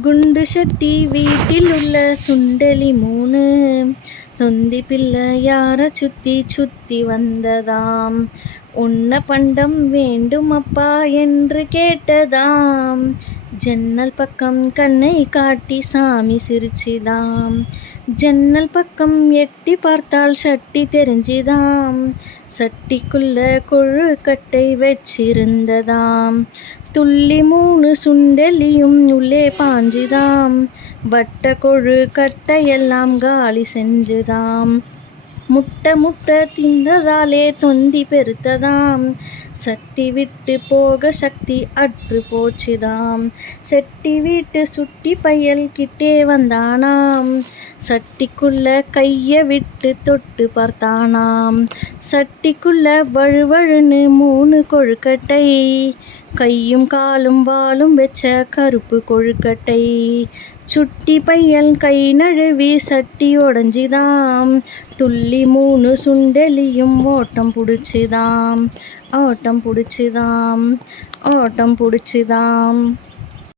குண்டு சட்டி வீட்டில் உள்ள சுண்டலி மூணு. தொந்தி பிள்ளை யார சுத்தி சுத்தி வந்ததாம். உண்ண பண்டம் வேண்டுமப்பா? என்று கேட்டதாம். ஜன்னல் பக்கம் கண்ணை காட்டி சாமி சிரிச்சிதாம். ஜன்னல் பக்கம் எட்டி பார்த்தால் சட்டி தெரிஞ்சுதாம். சட்டிக்குள்ள கொழுக்கட்டை வச்சிருந்ததாம். துள்ளி மூணு சுண்டலியும் உள்ளே பாஞ்சுதாம். வட்ட கொழுக்கட்டையெல்லாம் காலி செஞ்சுதாம். முட்டை முட்டை தின்னதாலே தொந்தி பெருத்ததாம். சட்டி விட்டு போக சக்தி அற்று போச்சுதாம். செட்டி வீட்டு சுட்டி பையல் கிட்டே வந்தானாம். சட்டிக்குள்ள கைய விட்டு தொட்டு பார்த்தானாம். சட்டிக்குள்ள வழுவழுன்னு மூணு கொழுக்கட்டை கையும் காலும் வாலும் வச்ச கருப்பு கொழுக்கட்டை. சுட்டி பையன் கை நழுவி சட்டி உடஞ்சிதாம். துள்ளி சொல்லி மூணு சுண்டலியும் ஓட்டம் பிடிச்சிதாம். ஓட்டம் பிடிச்சிதாம். ஓட்டம் பிடிச்சிதாம்.